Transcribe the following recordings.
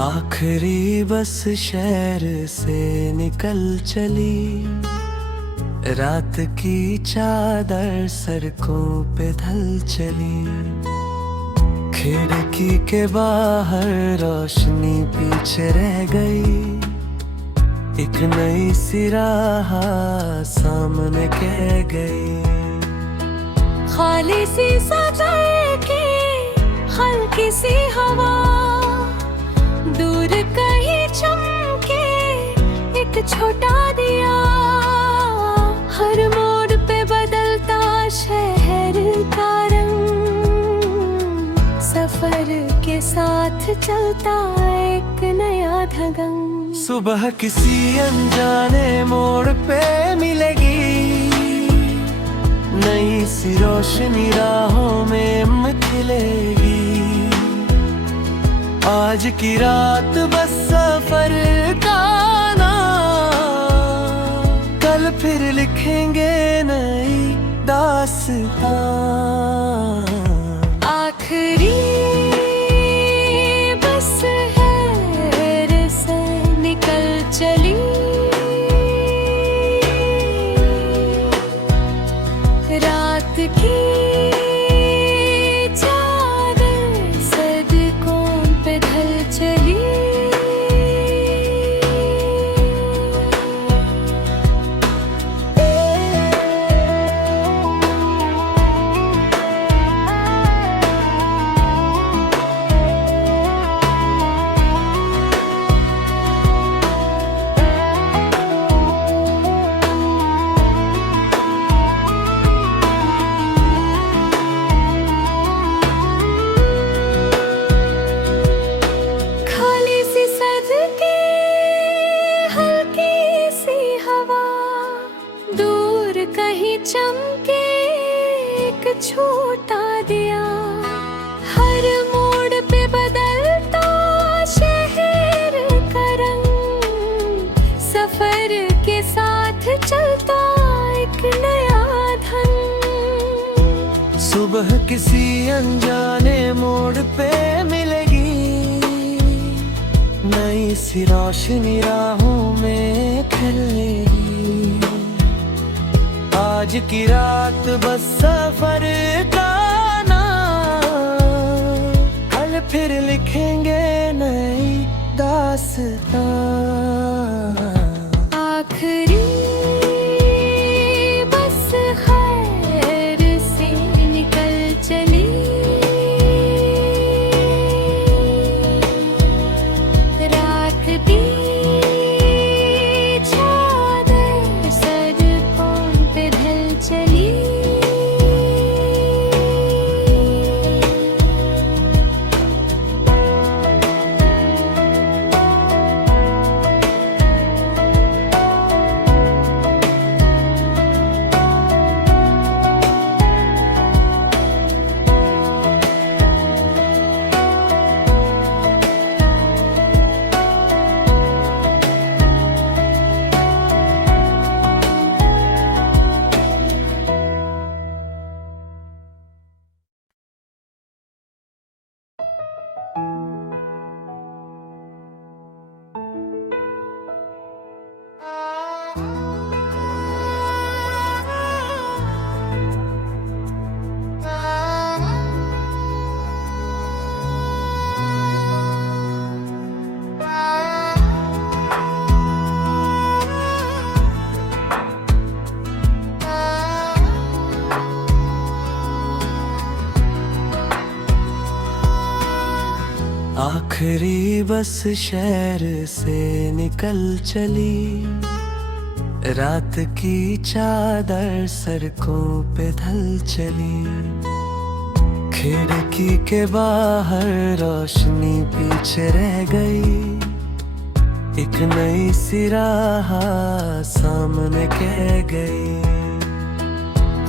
आखिरी बस शहर से निकल चली, रात की चादर सड़कों पे ढल चली। खिड़की के बाहर रोशनी पीछे रह गई, एक नई सी राह सामने कह गई। खाली सी सफर की हल्की सी हवा, दूर कहीं चमके एक छोटा दिया। हर मोड़ पे बदलता शहर का रंग, सफर के साथ चलता एक नया ढंग। सुबह किसी अनजाने मोड़ पे मिलेगी, नई सी रोशनी राहों में खिलेगी। आज की रात बस सफर का नाम, कल फिर लिखेंगे नई दास्तां। आखिरी बस शहर से निकल चली, रात की चादर सड़कों पे ढल चली। कहीं चमके एक छोटा दिया, हर मोड़ पे बदलता शहर का रंग। सफर के साथ चलता एक नया ढंग। सुबह किसी अनजाने मोड़ पे मिलेगी, नई सी रोशनी राहों में खिलेगी। आज की रात बस सफर का नाम, कल फिर लिखेंगे नई दास्तां। आखिरी बस खैर से निकल चली, रात की चली। आखिरी बस शहर से निकल चली, रात की चादर सड़कों पे ढल चली। खिड़की के बाहर रोशनी पीछे रह गई, एक नई सी राह सामने कह गई।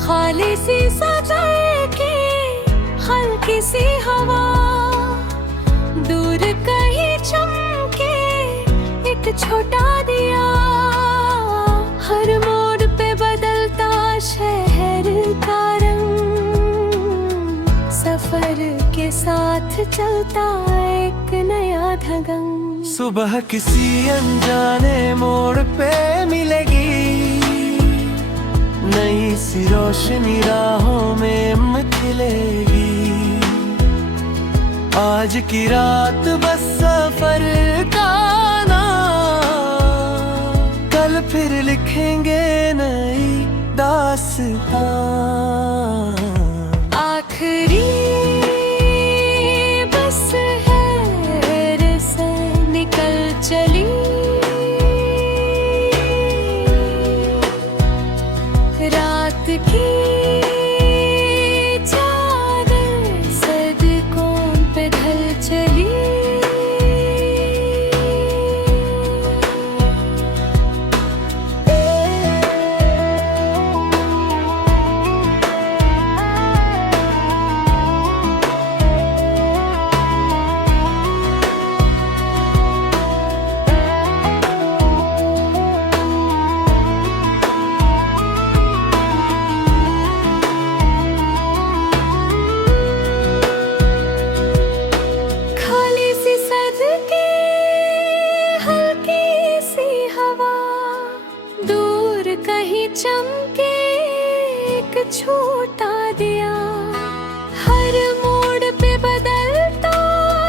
खाली सी सफर की हल्की सी हवा, दूर कहीं चमके एक छोटा दिया। हर मोड़ पे बदलता शहर का रंग, सफर के साथ चलता एक नया ढंग। सुबह किसी अनजाने मोड़ पे मिलेगी, नई सी रोशनी राहों में खिलेगी। आज की रात बस सफर का नाम, कल फिर लिखेंगे नई दास्तां। आखिरी बस है से निकल चली, रात की चादर सड़कों पे ढल चली। चमके एक छोटा दिया, हर मोड़ पे बदलता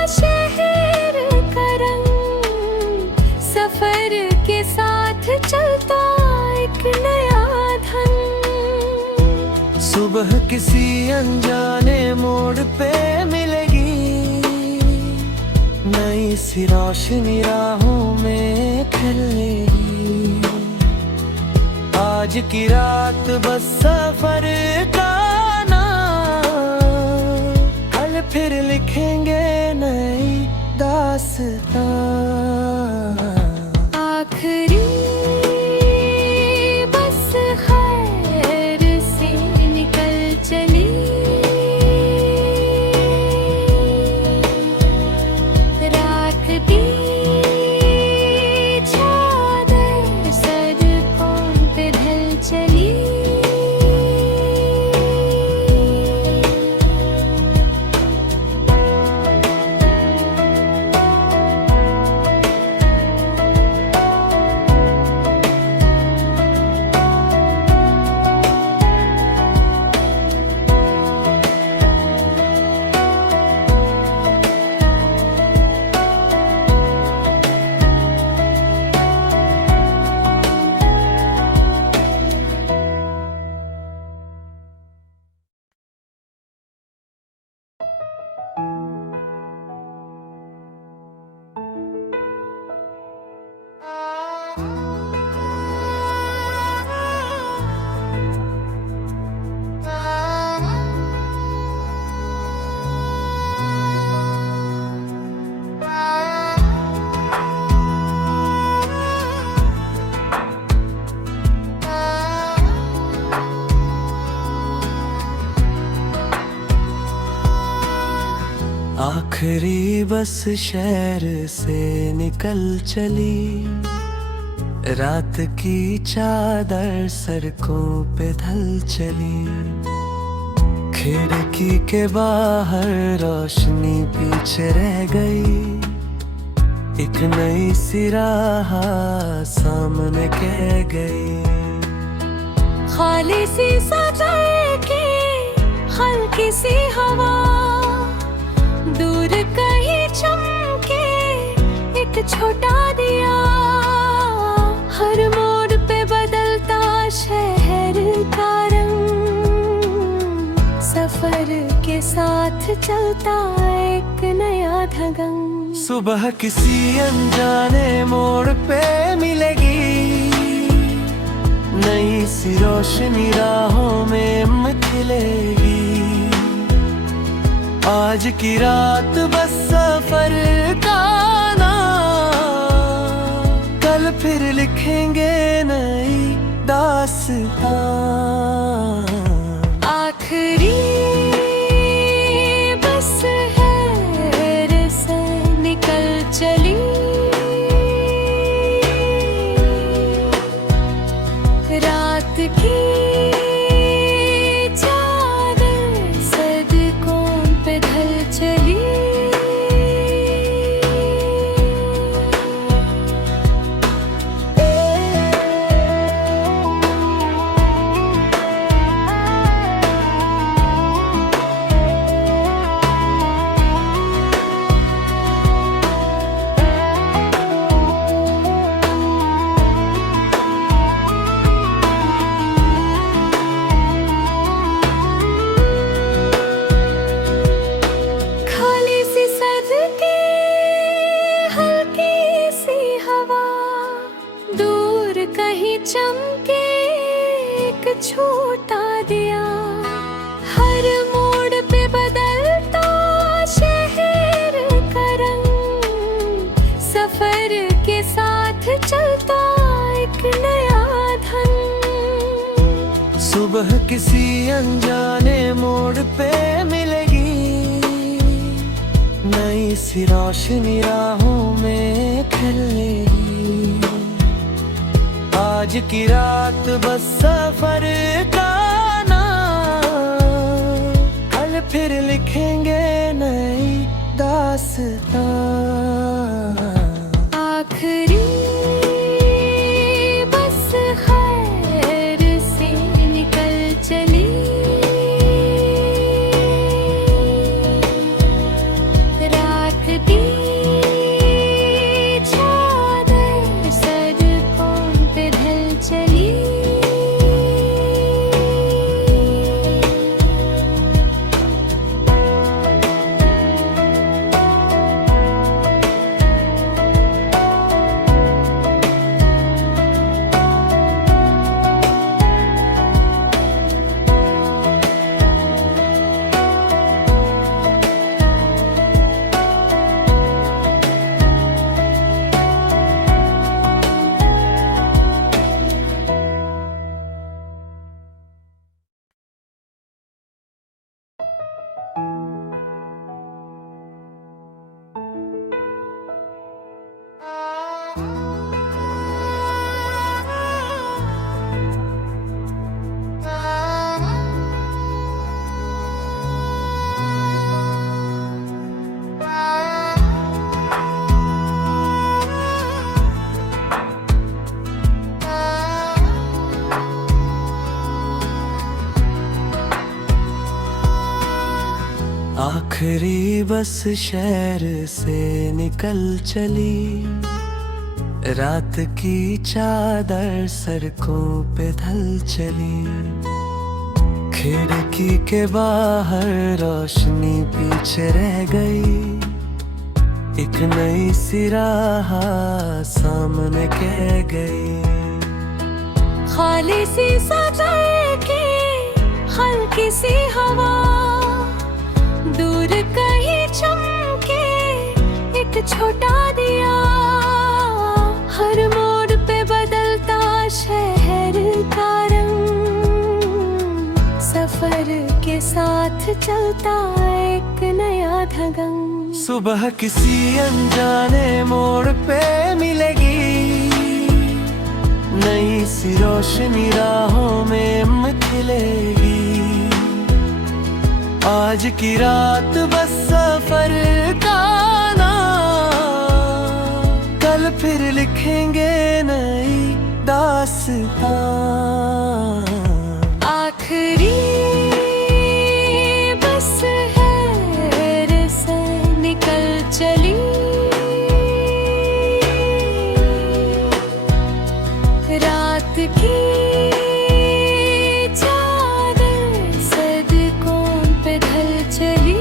शहर का रंग। सफर के साथ चलता एक नया ढंग। सुबह किसी अनजाने मोड़ पे मिलेगी, नई सी रोशनी राहों में खिलेगी। आज की रात बस सफर का नाम, कल फिर लिखेंगे नई दास्तां। आखिरी बस खैर से निकल चली, रात की चली। आखिरी बस शहर से निकल चली, रात की चादर सड़कों पे ढल चली। खिड़की के बाहर रोशनी पीछे रह गई, एक नई सी राह सामने कह गई। खाली सी सफर की हल्की सी हवा, दूर कहीं चमके एक छोटा दिया। हर मोड़ पे बदलता शहर का रंग। सफर के साथ चलता एक नया ढंग। सुबह किसी अनजाने मोड़ पे मिलेगी, नई सी रोशनी राहों में खिलेगी। आज की रात बस सफर का नाम, कल फिर लिखेंगे नई दास्तां। आखिरी बस है से निकल चली, रात की चादर सड़कों पे ढल चली। छूटा दिया। हर मोड़ पे बदलता शहर का रंग, सफर के साथ चलता एक नया धन। सुबह किसी अनजाने मोड़ पे मिलेगी, नई सी रोशनी राहों में खिलेगी। आज की रात बस सफर का नाम, कल फिर लिखेंगे नई दास्तां। आखिरी बस खैर से निकल चली, रात की चादर सड़कों पे ढल चली। आखिरी बस शहर से निकल चली, रात की चादर सड़कों पे ढल चली। खिड़की के बाहर रोशनी पीछे रह गई, एक नई सी राह सामने कह गई। खाली सी सफर की हल्की सी हवा, दूर कहीं चमके एक छोटा दिया। हर मोड़ पे बदलता शहर का रंग, सफर के साथ चलता एक नया धगंग। सुबह किसी अनजाने मोड़ पे मिलेगी, नई सी रोशनी राहों में खिलेगी। आज की रात बस सफर का नाम, कल फिर लिखेंगे नई दास्तां। आखिरी बस खैर से निकल चली, रात की चादर सड़कों पे ढल चली।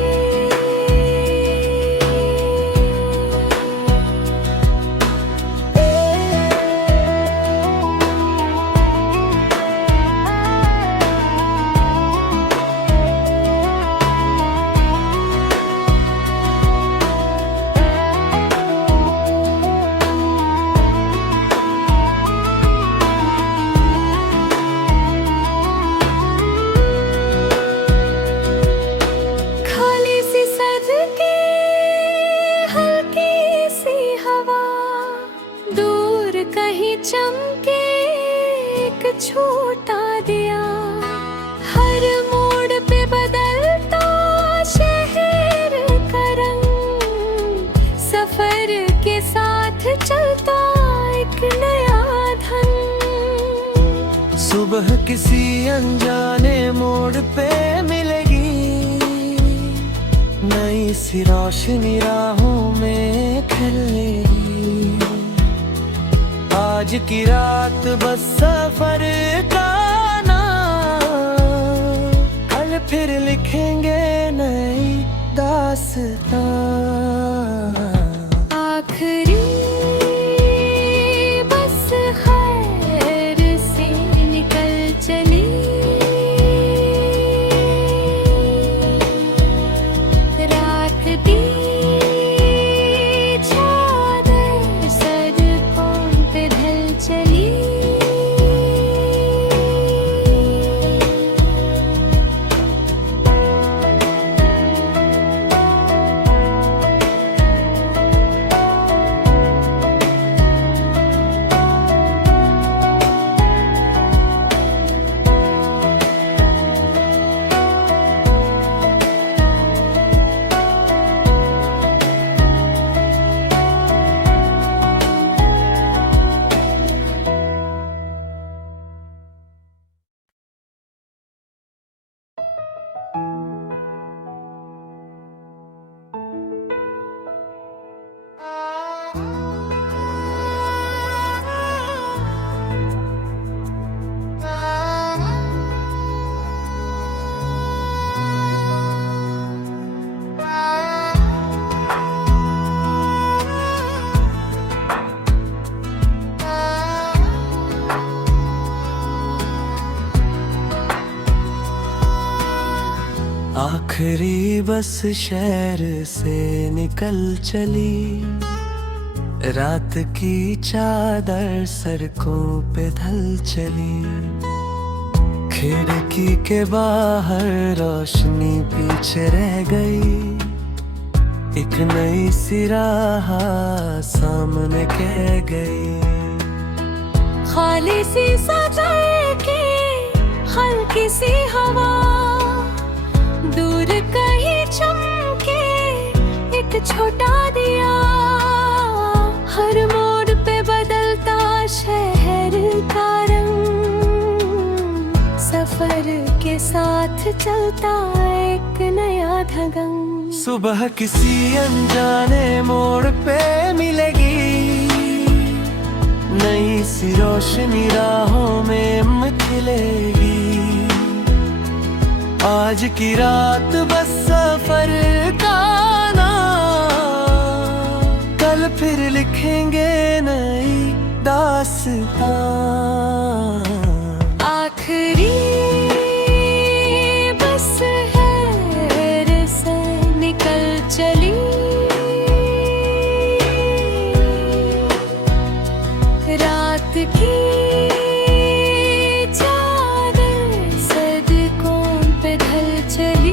चमके एक छोटा दिया। हर मोड़ पे बदलता शहर का रंग, सफर के साथ चलता एक नया धन। सुबह किसी अनजाने मोड़ पे मिलेगी, नई सी रोशनी राहों में खिलेगी। आज की रात बस सफर का नाम, कल फिर लिखेंगे नई दास्तां। आखिरी बस खैर से निकल चली। दी चादर सड़कों पे ढल चली। आखिरी बस शहर से निकल चली, रात की चादर सड़कों पे ढल चली। खिड़की के बाहर रोशनी पीछे रह गई, एक नई सी राह सामने कह गई। खाली सी सफर की हल्की सी हवा, दूर कहीं चमके एक छोटा दिया। हर मोड़ पे बदलता शहर का रंग, सफर के साथ चलता एक नया ढंग। सुबह किसी अनजाने मोड़ पे मिलेगी, नई सी रोशनी राहों में खिलेगी। आज की रात बस सफर का नाम, कल फिर लिखेंगे नई दास्तां। आखिरी बस है से निकल चली, रात की चली।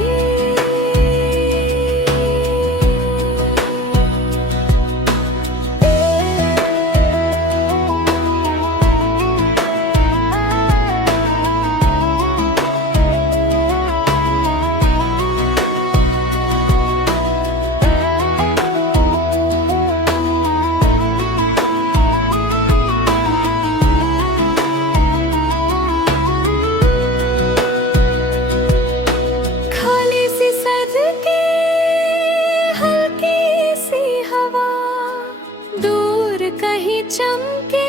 कहीं चमके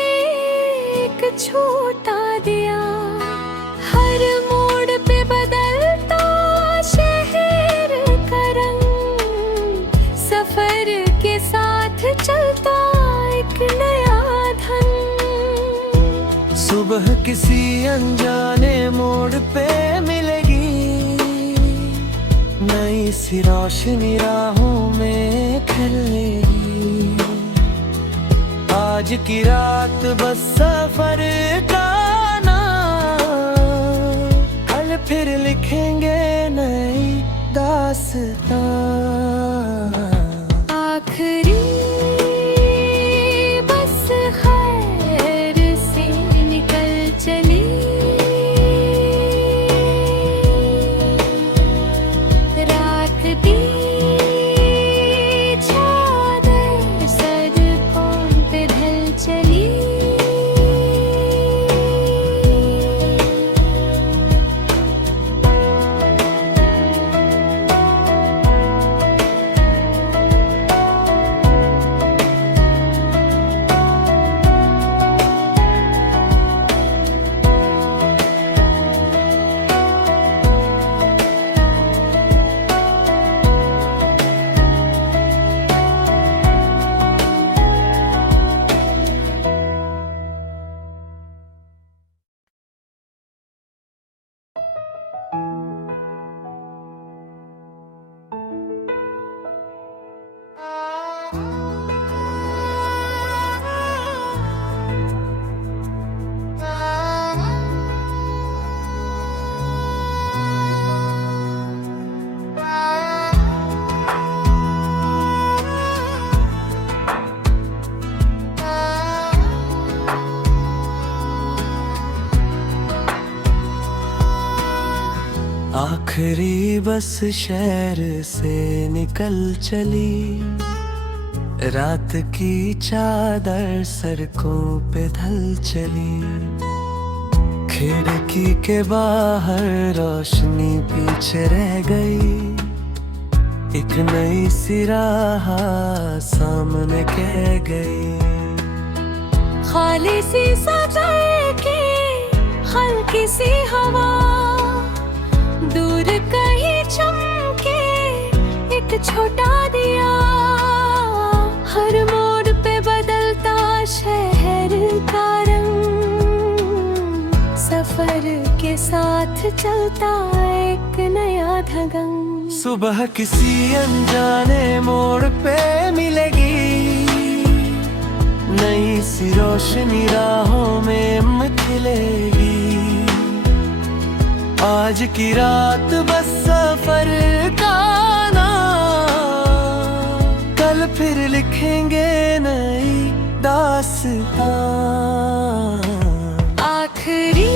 एक छोटा दिया, हर मोड़ पे बदलता शहर का रंग, सफर के साथ चलता एक नया ढंग। सुबह किसी अनजाने मोड़ पे मिलेगी, नई सी रोशनी राहों में खिलेगी। आज की रात बस सफर का नाम, कल फिर लिखेंगे नई दास्तां। आखिरी बस खैर से निकल चली, रात दी चादर सड़कों पे ढल चली। आखिरी बस शहर से निकल चली, रात की चादर सड़कों पे ढल चली। खिड़की के बाहर रोशनी पीछे रह गई, एक नई सी राह सामने कह गई। खाली सी सफर की हल्की सी हवा, दूर कहीं चमके एक छोटा दिया। हर मोड़ पे बदलता शहर का रंग, सफर के साथ चलता एक नया ढंग। सुबह किसी अनजाने मोड़ पे मिलेगी, नई सी रोशनी राहों में खिलेगी। आज की रात बस सफर का नाम, कल फिर लिखेंगे नई दास्तां। आखिरी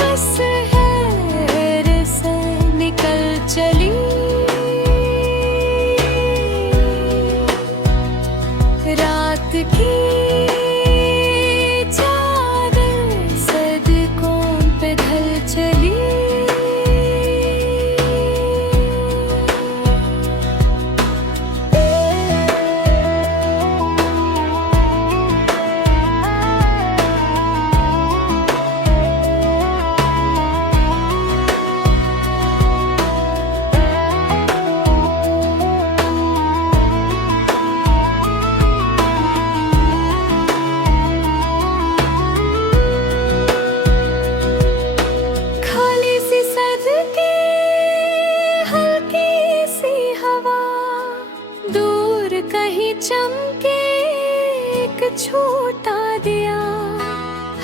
बस शहर से निकल चली, रात की चादर सड़कों पे ढल चली। कहीं चमके एक छोटा दिया,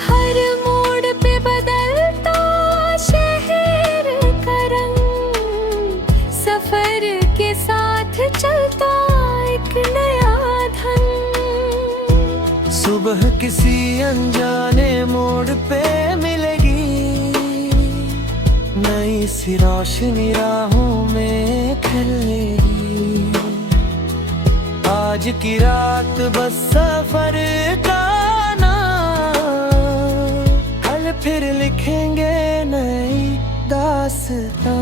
हर मोड़ पे बदलता शहर का रंग, सफर के साथ चलता एक नया ढंग। सुबह किसी अनजाने मोड़ पे मिलेगी, नई सी रोशनी राहों में खिलेगी। आज की रात बस सफर का नाम, कल फिर लिखेंगे नई दास्तां।